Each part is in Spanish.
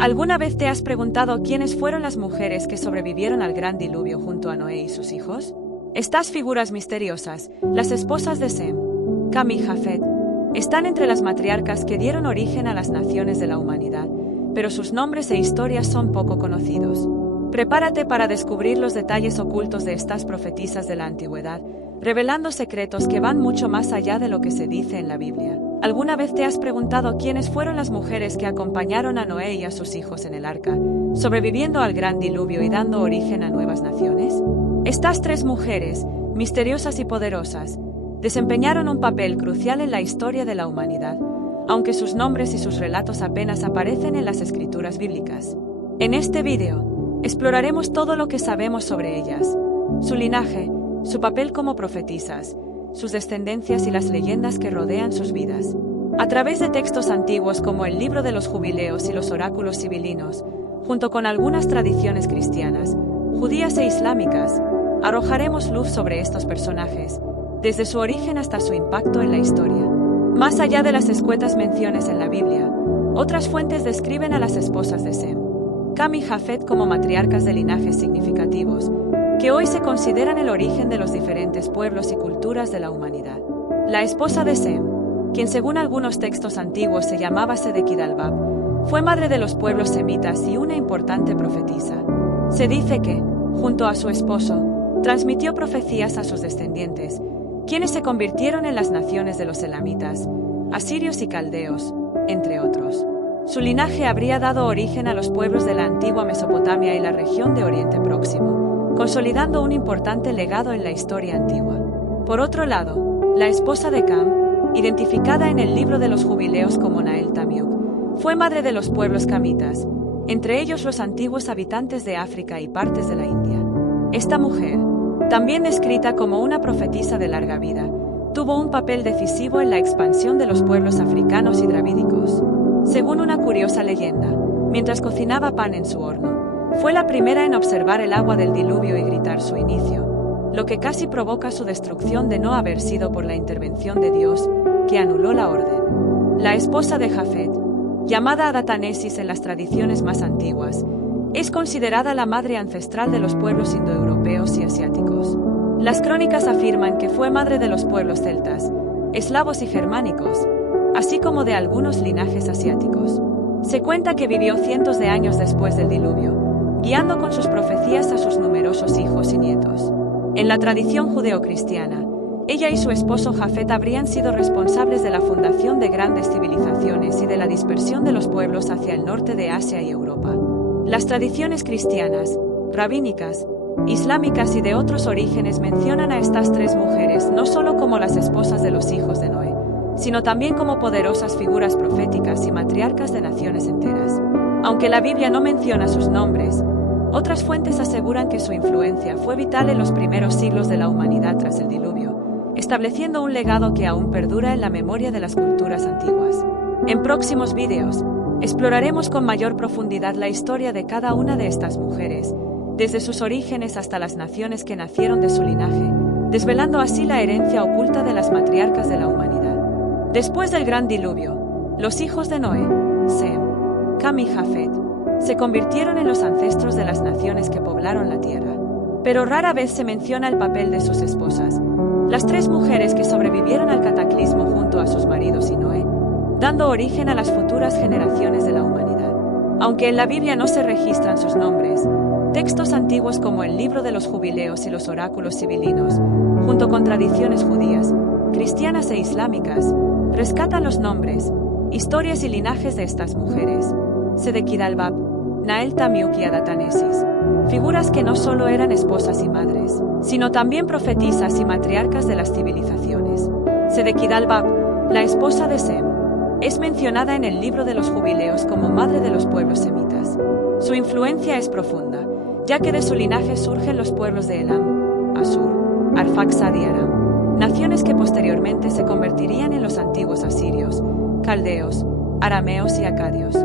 ¿Alguna vez te has preguntado quiénes fueron las mujeres que sobrevivieron al gran diluvio junto a Noé y sus hijos? Estas figuras misteriosas, las esposas de Sem, Cam y Jafet, están entre las matriarcas que dieron origen a las naciones de la humanidad, pero sus nombres e historias son poco conocidos. Prepárate para descubrir los detalles ocultos de estas profetisas de la antigüedad, revelando secretos que van mucho más allá de lo que se dice en la Biblia. ¿Alguna vez te has preguntado quiénes fueron las mujeres que acompañaron a Noé y a sus hijos en el arca, sobreviviendo al gran diluvio y dando origen a nuevas naciones? Estas tres mujeres, misteriosas y poderosas, desempeñaron un papel crucial en la historia de la humanidad, aunque sus nombres y sus relatos apenas aparecen en las escrituras bíblicas. En este vídeo, exploraremos todo lo que sabemos sobre ellas, su linaje, su papel como profetisas, sus descendencias y las leyendas que rodean sus vidas. A través de textos antiguos como el Libro de los Jubileos y los Oráculos Sibilinos, junto con algunas tradiciones cristianas, judías e islámicas, arrojaremos luz sobre estos personajes, desde su origen hasta su impacto en la historia. Más allá de las escuetas menciones en la Biblia, otras fuentes describen a las esposas de Sem, Cam y Jafet como matriarcas de linajes significativos, que hoy se consideran el origen de los diferentes pueblos y culturas de la humanidad. La esposa de Sem, quien según algunos textos antiguos se llamaba Sedequidalbab, fue madre de los pueblos semitas y una importante profetisa. Se dice que, junto a su esposo, transmitió profecías a sus descendientes, quienes se convirtieron en las naciones de los elamitas, asirios y caldeos, entre otros. Su linaje habría dado origen a los pueblos de la antigua Mesopotamia y la región de Oriente Próximo, consolidando un importante legado en la historia antigua. Por otro lado, la esposa de Cam, identificada en el Libro de los Jubileos como Nael Tamiuk, fue madre de los pueblos camitas, entre ellos los antiguos habitantes de África y partes de la India. Esta mujer, también descrita como una profetisa de larga vida, tuvo un papel decisivo en la expansión de los pueblos africanos y dravídicos. Según una curiosa leyenda, mientras cocinaba pan en su horno, fue la primera en observar el agua del diluvio y gritar su inicio, lo que casi provoca su destrucción de no haber sido por la intervención de Dios, que anuló la orden. La esposa de Jafet, llamada Adatanesis en las tradiciones más antiguas, es considerada la madre ancestral de los pueblos indoeuropeos y asiáticos. Las crónicas afirman que fue madre de los pueblos celtas, eslavos y germánicos, así como de algunos linajes asiáticos. Se cuenta que vivió cientos de años después del diluvio, guiando con sus profecías a sus numerosos hijos y nietos. En la tradición judeocristiana, ella y su esposo Jafet habrían sido responsables de la fundación de grandes civilizaciones y de la dispersión de los pueblos hacia el norte de Asia y Europa. Las tradiciones cristianas, rabínicas, islámicas y de otros orígenes mencionan a estas tres mujeres no solo como las esposas de los hijos de Noé, sino también como poderosas figuras proféticas y matriarcas de naciones enteras. Aunque la Biblia no menciona sus nombres, otras fuentes aseguran que su influencia fue vital en los primeros siglos de la humanidad tras el diluvio, estableciendo un legado que aún perdura en la memoria de las culturas antiguas. En próximos vídeos, exploraremos con mayor profundidad la historia de cada una de estas mujeres, desde sus orígenes hasta las naciones que nacieron de su linaje, desvelando así la herencia oculta de las matriarcas de la humanidad. Después del gran diluvio, los hijos de Noé, Sem, Cam y Jafet, se convirtieron en los ancestros de las naciones que poblaron la tierra. Pero rara vez se menciona el papel de sus esposas, las tres mujeres que sobrevivieron al cataclismo junto a sus maridos y Noé, dando origen a las futuras generaciones de la humanidad. Aunque en la Biblia no se registran sus nombres, textos antiguos como el Libro de los Jubileos y los Oráculos Sibilinos, junto con tradiciones judías, cristianas e islámicas, rescatan los nombres, historias y linajes de estas mujeres. Sedequidalbab, Nael Tamiuk y Adatanesis, figuras que no solo eran esposas y madres, sino también profetisas y matriarcas de las civilizaciones. Sedequidalbab, la esposa de Sem, es mencionada en el Libro de los Jubileos como madre de los pueblos semitas. Su influencia es profunda, ya que de su linaje surgen los pueblos de Elam, Asur, Arfaxad y Aram, naciones que posteriormente se convertirían en los antiguos asirios, caldeos, arameos y acadios.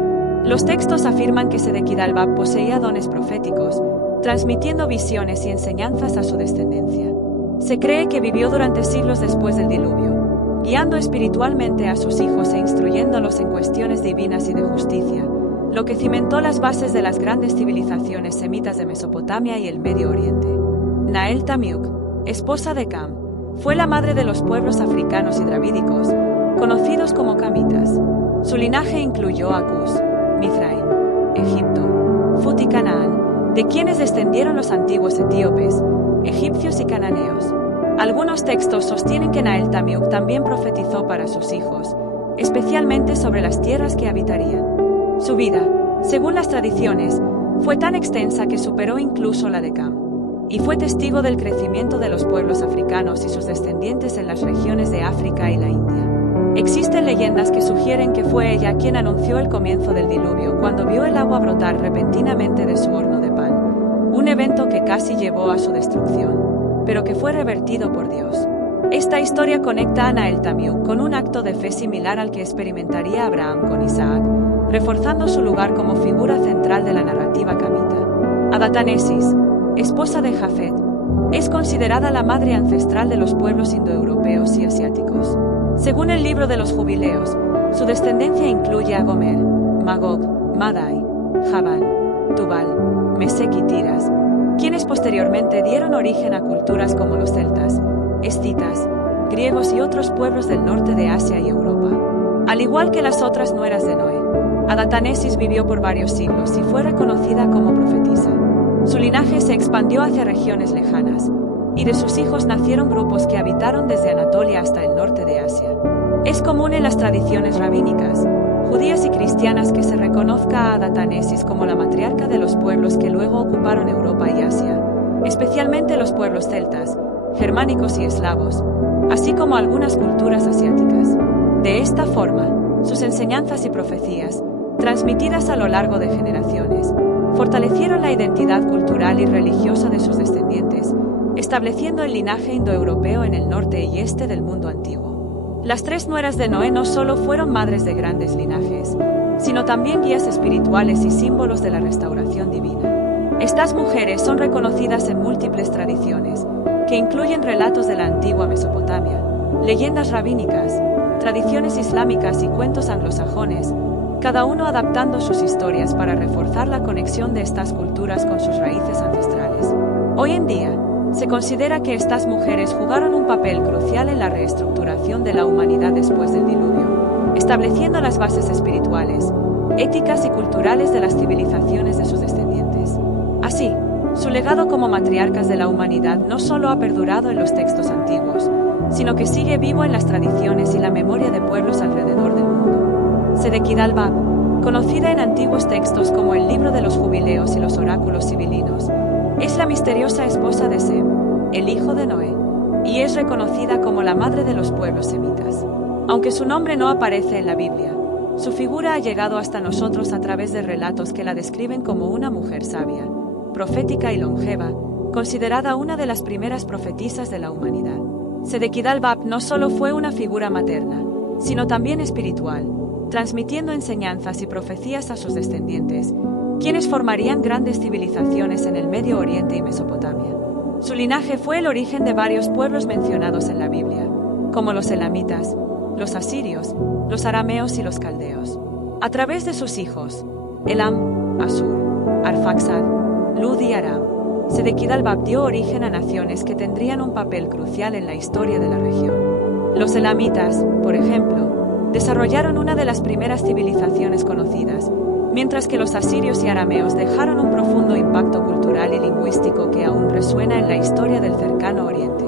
Los textos afirman que Sedequidalbab poseía dones proféticos, transmitiendo visiones y enseñanzas a su descendencia. Se cree que vivió durante siglos después del diluvio, guiando espiritualmente a sus hijos e instruyéndolos en cuestiones divinas y de justicia, lo que cimentó las bases de las grandes civilizaciones semitas de Mesopotamia y el Medio Oriente. Nael Tamiuk, esposa de Cam, fue la madre de los pueblos africanos y dravídicos, conocidos como camitas. Su linaje incluyó a Cus, Mizraim, Egipto, Fut y Canaán, de quienes descendieron los antiguos etíopes, egipcios y cananeos. Algunos textos sostienen que Nael Tamiuk también profetizó para sus hijos, especialmente sobre las tierras que habitarían. Su vida, según las tradiciones, fue tan extensa que superó incluso la de Cam, y fue testigo del crecimiento de los pueblos africanos y sus descendientes en las regiones de África y la India. Existen leyendas que sugieren que fue ella quien anunció el comienzo del diluvio cuando vio el agua brotar repentinamente de su horno de pan, un evento que casi llevó a su destrucción, pero que fue revertido por Dios. Esta historia conecta a Nael Tamiuk con un acto de fe similar al que experimentaría Abraham con Isaac, reforzando su lugar como figura central de la narrativa camita. Adatanesis, esposa de Jafet, es considerada la madre ancestral de los pueblos indoeuropeos y asiáticos. Según el libro de los Jubileos, su descendencia incluye a Gomer, Magog, Madai, Javán, Tubal, Mesec y Tiras, quienes posteriormente dieron origen a culturas como los celtas, escitas, griegos y otros pueblos del norte de Asia y Europa. Al igual que las otras nueras de Noé, Adatanesis vivió por varios siglos y fue reconocida como profetisa. Su linaje se expandió hacia regiones lejanas, y de sus hijos nacieron grupos que habitaron desde Anatolia hasta el norte de Asia. Es común en las tradiciones rabínicas, judías y cristianas que se reconozca a Adatanesis como la matriarca de los pueblos que luego ocuparon Europa y Asia, especialmente los pueblos celtas, germánicos y eslavos, así como algunas culturas asiáticas. De esta forma, sus enseñanzas y profecías, transmitidas a lo largo de generaciones, fortalecieron la identidad cultural y religiosa de sus descendientes, estableciendo el linaje indoeuropeo en el norte y este del mundo antiguo. Las tres nueras de Noé no solo fueron madres de grandes linajes, sino también guías espirituales y símbolos de la restauración divina. Estas mujeres son reconocidas en múltiples tradiciones, que incluyen relatos de la antigua Mesopotamia, leyendas rabínicas, tradiciones islámicas y cuentos anglosajones, cada uno adaptando sus historias para reforzar la conexión de estas culturas con sus raíces ancestrales. Hoy en día, se considera que estas mujeres jugaron un papel crucial en la reestructuración de la humanidad después del diluvio, estableciendo las bases espirituales, éticas y culturales de las civilizaciones de sus descendientes. Así, su legado como matriarcas de la humanidad no solo ha perdurado en los textos antiguos, sino que sigue vivo en las tradiciones y la memoria de pueblos alrededor del mundo. Sedequidal-Bab, conocida en antiguos textos como el Libro de los Jubileos y los Oráculos Sibilinos, es la misteriosa esposa de Sem, el hijo de Noé, y es reconocida como la madre de los pueblos semitas. Aunque su nombre no aparece en la Biblia, su figura ha llegado hasta nosotros a través de relatos que la describen como una mujer sabia, profética y longeva, considerada una de las primeras profetisas de la humanidad. Sedequidal-Bab no solo fue una figura materna, sino también espiritual, transmitiendo enseñanzas y profecías a sus descendientes, quienes formarían grandes civilizaciones en el Medio Oriente y Mesopotamia. Su linaje fue el origen de varios pueblos mencionados en la Biblia, como los elamitas, los asirios, los arameos y los caldeos. A través de sus hijos, Elam, Asur, Arfaxad, Lud y Aram, Sedequidal-Bab dio origen a naciones que tendrían un papel crucial en la historia de la región. Los elamitas, por ejemplo, desarrollaron una de las primeras civilizaciones conocidas, mientras que los asirios y arameos dejaron un profundo impacto cultural y lingüístico que aún resuena en la historia del cercano Oriente.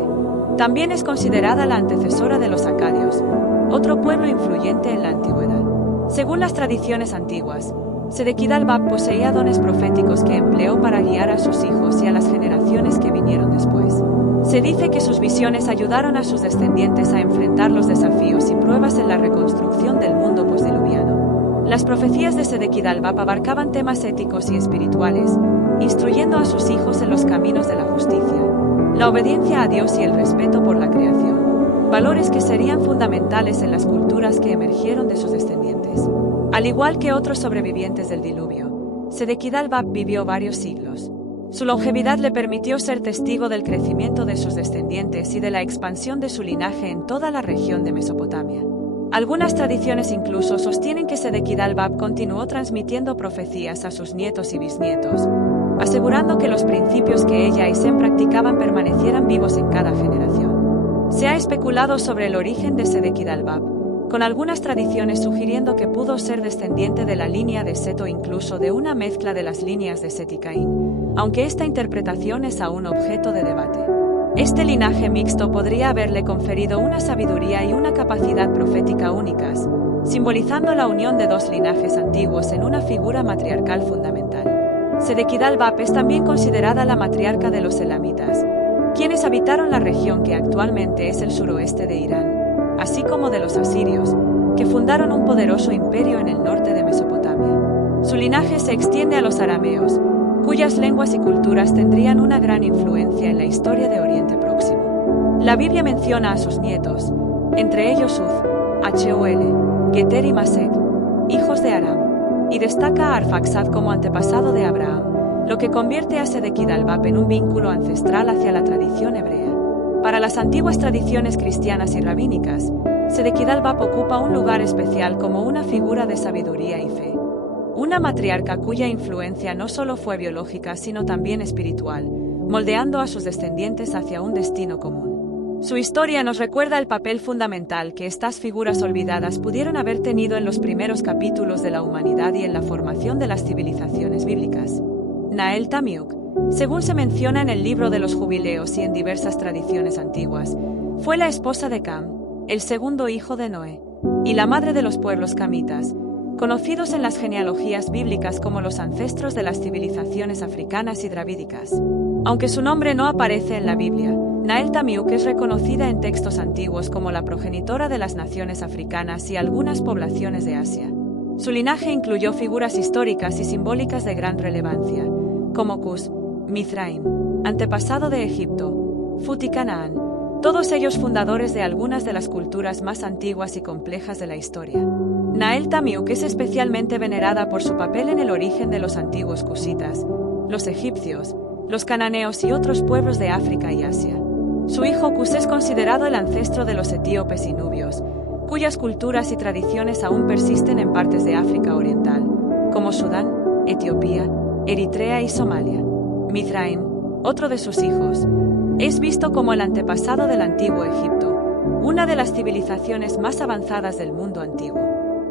También es considerada la antecesora de los acadios, otro pueblo influyente en la antigüedad. Según las tradiciones antiguas, Sedequidal-Bab poseía dones proféticos que empleó para guiar a sus hijos y a las generaciones que vinieron después. Se dice que sus visiones ayudaron a sus descendientes a enfrentar los desafíos y pruebas en la reconstrucción del mundo postdiluviano. Las profecías de Sedequidal-Bab abarcaban temas éticos y espirituales, instruyendo a sus hijos en los caminos de la justicia, la obediencia a Dios y el respeto por la creación, valores que serían fundamentales en las culturas que emergieron de sus descendientes. Al igual que otros sobrevivientes del diluvio, Sedequidal-Bab vivió varios siglos. Su longevidad le permitió ser testigo del crecimiento de sus descendientes y de la expansión de su linaje en toda la región de Mesopotamia. Algunas tradiciones incluso sostienen que Sedequidal-Bab continuó transmitiendo profecías a sus nietos y bisnietos, asegurando que los principios que ella y Sem practicaban permanecieran vivos en cada generación. Se ha especulado sobre el origen de Sedequidal-Bab, con algunas tradiciones sugiriendo que pudo ser descendiente de la línea de Set o incluso de una mezcla de las líneas de Set y Caín, aunque esta interpretación es aún objeto de debate. Este linaje mixto podría haberle conferido una sabiduría y una capacidad profética únicas, simbolizando la unión de dos linajes antiguos en una figura matriarcal fundamental. Sedequidal-Bab es también considerada la matriarca de los elamitas, quienes habitaron la región que actualmente es el suroeste de Irán, así como de los asirios, que fundaron un poderoso imperio en el norte de Mesopotamia. Su linaje se extiende a los arameos, cuyas lenguas y culturas tendrían una gran influencia en la historia de Oriente Próximo. La Biblia menciona a sus nietos, entre ellos Uz, Hul, Geter y Masek, hijos de Aram, y destaca a Arfaxad como antepasado de Abraham, lo que convierte a Sedequidal-Bab en un vínculo ancestral hacia la tradición hebrea. Para las antiguas tradiciones cristianas y rabínicas, Sedequidal-Bab ocupa un lugar especial como una figura de sabiduría y fe. Una matriarca cuya influencia no solo fue biológica sino también espiritual, moldeando a sus descendientes hacia un destino común. Su historia nos recuerda el papel fundamental que estas figuras olvidadas pudieron haber tenido en los primeros capítulos de la humanidad y en la formación de las civilizaciones bíblicas. Nael Tamiuk, según se menciona en el libro de los Jubileos y en diversas tradiciones antiguas, fue la esposa de Cam, el segundo hijo de Noé, y la madre de los pueblos camitas, conocidos en las genealogías bíblicas como los ancestros de las civilizaciones africanas y dravídicas. Aunque su nombre no aparece en la Biblia, Nael Tamiuk es reconocida en textos antiguos como la progenitora de las naciones africanas y algunas poblaciones de Asia. Su linaje incluyó figuras históricas y simbólicas de gran relevancia, como Cus, Mizraim, antepasado de Egipto, Fut y Canaán, todos ellos fundadores de algunas de las culturas más antiguas y complejas de la historia. Nael Tamiuk es especialmente venerada por su papel en el origen de los antiguos cusitas, los egipcios, los cananeos y otros pueblos de África y Asia. Su hijo Cus es considerado el ancestro de los etíopes y nubios, cuyas culturas y tradiciones aún persisten en partes de África Oriental, como Sudán, Etiopía, Eritrea y Somalia. Mizraim, otro de sus hijos, es visto como el antepasado del antiguo Egipto, una de las civilizaciones más avanzadas del mundo antiguo.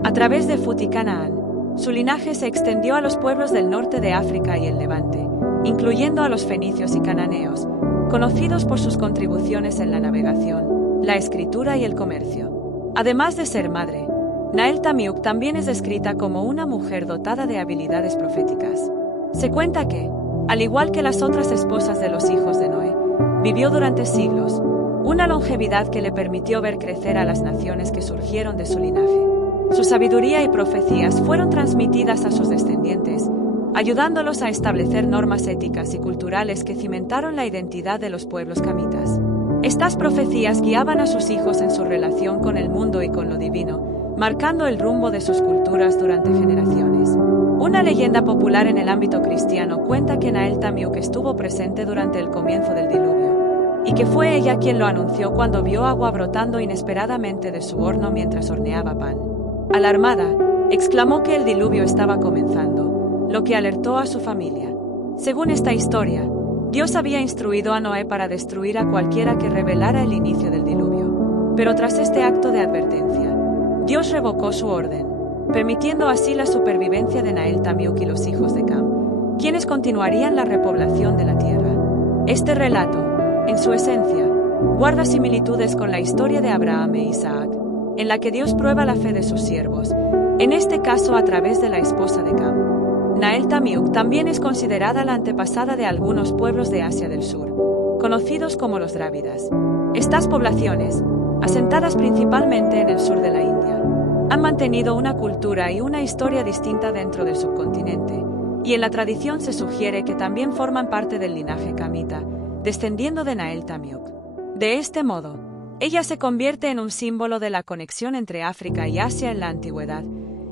A través de Fut y Canaán, su linaje se extendió a los pueblos del norte de África y el Levante, incluyendo a los fenicios y cananeos, conocidos por sus contribuciones en la navegación, la escritura y el comercio. Además de ser madre, Nael Tamiuk también es descrita como una mujer dotada de habilidades proféticas. Se cuenta que, al igual que las otras esposas de los hijos de Noé, vivió durante siglos, una longevidad que le permitió ver crecer a las naciones que surgieron de su linaje. Su sabiduría y profecías fueron transmitidas a sus descendientes, ayudándolos a establecer normas éticas y culturales que cimentaron la identidad de los pueblos camitas. Estas profecías guiaban a sus hijos en su relación con el mundo y con lo divino, marcando el rumbo de sus culturas durante generaciones. Una leyenda popular en el ámbito cristiano cuenta que Nael Tamiuk estuvo presente durante el comienzo del diluvio, y que fue ella quien lo anunció cuando vio agua brotando inesperadamente de su horno mientras horneaba pan. Alarmada, exclamó que el diluvio estaba comenzando, lo que alertó a su familia. Según esta historia, Dios había instruido a Noé para destruir a cualquiera que revelara el inicio del diluvio, pero tras este acto de advertencia, Dios revocó su orden, permitiendo así la supervivencia de Nael Tamiuk y los hijos de Cam, quienes continuarían la repoblación de la tierra. Este relato, en su esencia, guarda similitudes con la historia de Abraham e Isaac, en la que Dios prueba la fe de sus siervos, en este caso a través de la esposa de Cam. Nael Tamiuk también es considerada la antepasada de algunos pueblos de Asia del Sur, conocidos como los drávidas. Estas poblaciones, asentadas principalmente en el sur de la India, han mantenido una cultura y una historia distinta dentro del subcontinente, y en la tradición se sugiere que también forman parte del linaje camita, descendiendo de Nael Tamiuk. De este modo, ella se convierte en un símbolo de la conexión entre África y Asia en la antigüedad,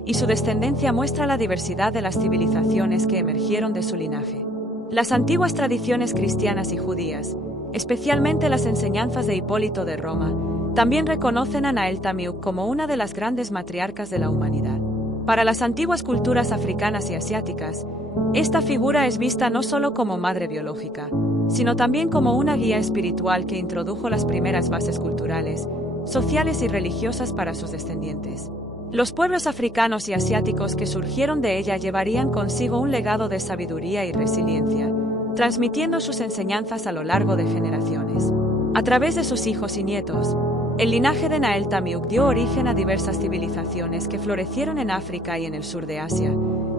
y su descendencia muestra la diversidad de las civilizaciones que emergieron de su linaje. Las antiguas tradiciones cristianas y judías, especialmente las enseñanzas de Hipólito de Roma, También reconocen a Naeltamiuk como una de las grandes matriarcas de la humanidad. Para las antiguas culturas africanas y asiáticas, esta figura es vista no solo como madre biológica, sino también como una guía espiritual que introdujo las primeras bases culturales, sociales y religiosas para sus descendientes. Los pueblos africanos y asiáticos que surgieron de ella llevarían consigo un legado de sabiduría y resiliencia, transmitiendo sus enseñanzas a lo largo de generaciones. A través de sus hijos y nietos, el linaje de Naeltamiuk dio origen a diversas civilizaciones que florecieron en África y en el sur de Asia,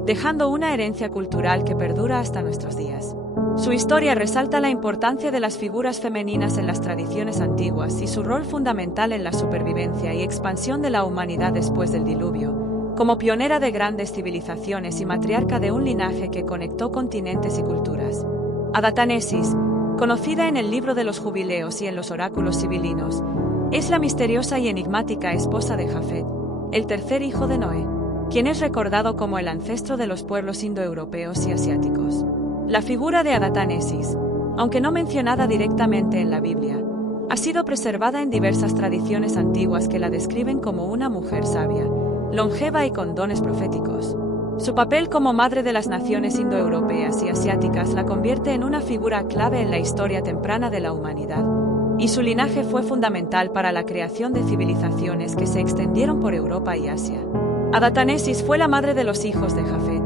dejando una herencia cultural que perdura hasta nuestros días. Su historia resalta la importancia de las figuras femeninas en las tradiciones antiguas y su rol fundamental en la supervivencia y expansión de la humanidad después del diluvio, como pionera de grandes civilizaciones y matriarca de un linaje que conectó continentes y culturas. Adatanesis, conocida en el libro de los jubileos y en los oráculos sibilinos, es la misteriosa y enigmática esposa de Jafet, el tercer hijo de Noé, quien es recordado como el ancestro de los pueblos indoeuropeos y asiáticos. La figura de Adatanesis, aunque no mencionada directamente en la Biblia, ha sido preservada en diversas tradiciones antiguas que la describen como una mujer sabia, longeva y con dones proféticos. Su papel como madre de las naciones indoeuropeas y asiáticas la convierte en una figura clave en la historia temprana de la humanidad, y su linaje fue fundamental para la creación de civilizaciones que se extendieron por Europa y Asia. Adatanesis fue la madre de los hijos de Jafet,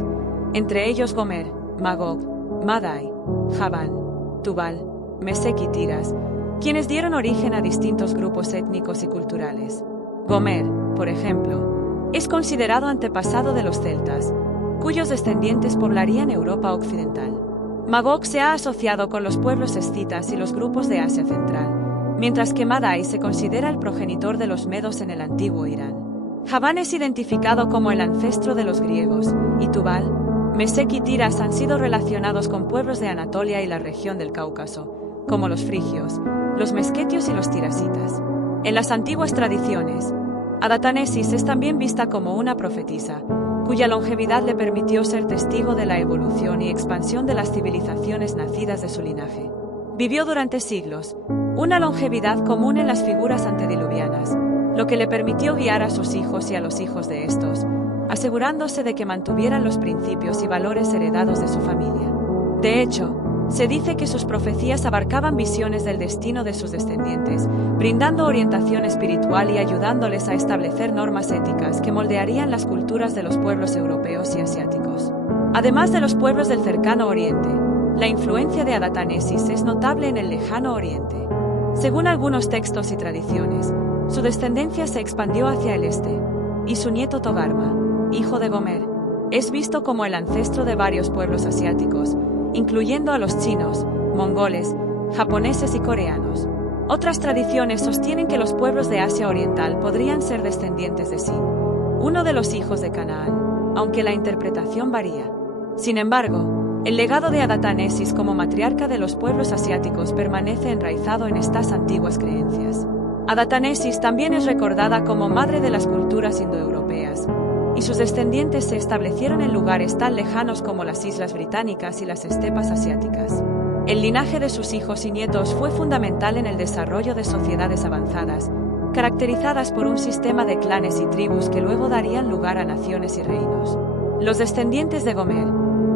entre ellos Gomer, Magog, Madai, Javán, Tubal, Mesec y Tiras, quienes dieron origen a distintos grupos étnicos y culturales. Gomer, por ejemplo, es considerado antepasado de los celtas, cuyos descendientes poblarían Europa occidental. Magog se ha asociado con los pueblos escitas y los grupos de Asia Central, mientras que Madai se considera el progenitor de los medos en el antiguo Irán. Javán es identificado como el ancestro de los griegos, y Tubal, Mesec y Tiras han sido relacionados con pueblos de Anatolia y la región del Cáucaso, como los frigios, los mesquetios y los tirasitas. En las antiguas tradiciones, Adatanesis es también vista como una profetisa, cuya longevidad le permitió ser testigo de la evolución y expansión de las civilizaciones nacidas de su linaje. Vivió durante siglos, una longevidad común en las figuras antediluvianas, lo que le permitió guiar a sus hijos y a los hijos de estos, asegurándose de que mantuvieran los principios y valores heredados de su familia. De hecho, se dice que sus profecías abarcaban visiones del destino de sus descendientes, brindando orientación espiritual y ayudándoles a establecer normas éticas que moldearían las culturas de los pueblos europeos y asiáticos. Además de los pueblos del cercano Oriente, la influencia de Adatanesis es notable en el lejano Oriente. Según algunos textos y tradiciones, su descendencia se expandió hacia el este, y su nieto Togarma, hijo de Gomer, es visto como el ancestro de varios pueblos asiáticos, incluyendo a los chinos, mongoles, japoneses y coreanos. Otras tradiciones sostienen que los pueblos de Asia Oriental podrían ser descendientes de Sin, uno de los hijos de Canaán, aunque la interpretación varía. Sin embargo, el legado de Adatanesis como matriarca de los pueblos asiáticos permanece enraizado en estas antiguas creencias. Adatanesis también es recordada como madre de las culturas indoeuropeas, y sus descendientes se establecieron en lugares tan lejanos como las Islas Británicas y las estepas asiáticas. El linaje de sus hijos y nietos fue fundamental en el desarrollo de sociedades avanzadas, caracterizadas por un sistema de clanes y tribus que luego darían lugar a naciones y reinos. Los descendientes de Gomer,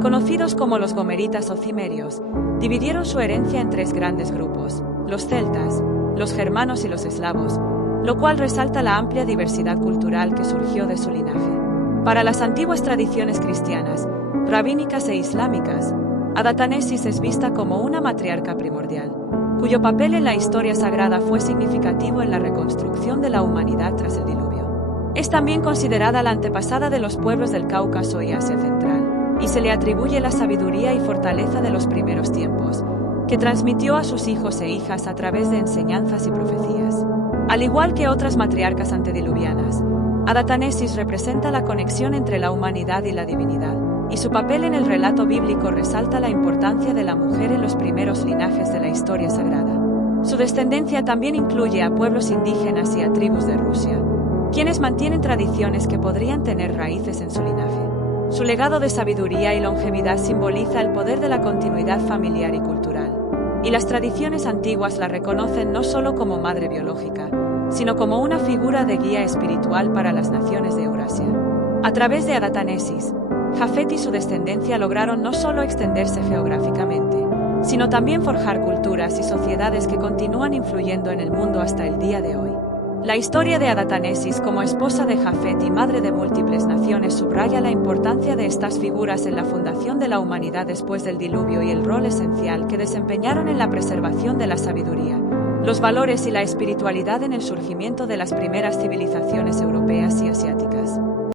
conocidos como los gomeritas o cimerios, dividieron su herencia en tres grandes grupos: los celtas, los germanos y los eslavos, lo cual resalta la amplia diversidad cultural que surgió de su linaje. Para las antiguas tradiciones cristianas, rabínicas e islámicas, Adatanesis es vista como una matriarca primordial, cuyo papel en la historia sagrada fue significativo en la reconstrucción de la humanidad tras el diluvio. Es también considerada la antepasada de los pueblos del Cáucaso y Asia Central, y se le atribuye la sabiduría y fortaleza de los primeros tiempos, que transmitió a sus hijos e hijas a través de enseñanzas y profecías. Al igual que otras matriarcas antediluvianas, Adatanesis representa la conexión entre la humanidad y la divinidad, y su papel en el relato bíblico resalta la importancia de la mujer en los primeros linajes de la historia sagrada. Su descendencia también incluye a pueblos indígenas y a tribus de Rusia, quienes mantienen tradiciones que podrían tener raíces en su linaje. Su legado de sabiduría y longevidad simboliza el poder de la continuidad familiar y cultural, y las tradiciones antiguas la reconocen no solo como madre biológica, sino como una figura de guía espiritual para las naciones de Eurasia. A través de Adatanesis, Jafet y su descendencia lograron no solo extenderse geográficamente, sino también forjar culturas y sociedades que continúan influyendo en el mundo hasta el día de hoy. La historia de Adatanesis como esposa de Jafet y madre de múltiples naciones subraya la importancia de estas figuras en la fundación de la humanidad después del diluvio y el rol esencial que desempeñaron en la preservación de la sabiduría, los valores y la espiritualidad en el surgimiento de las primeras civilizaciones europeas y asiáticas.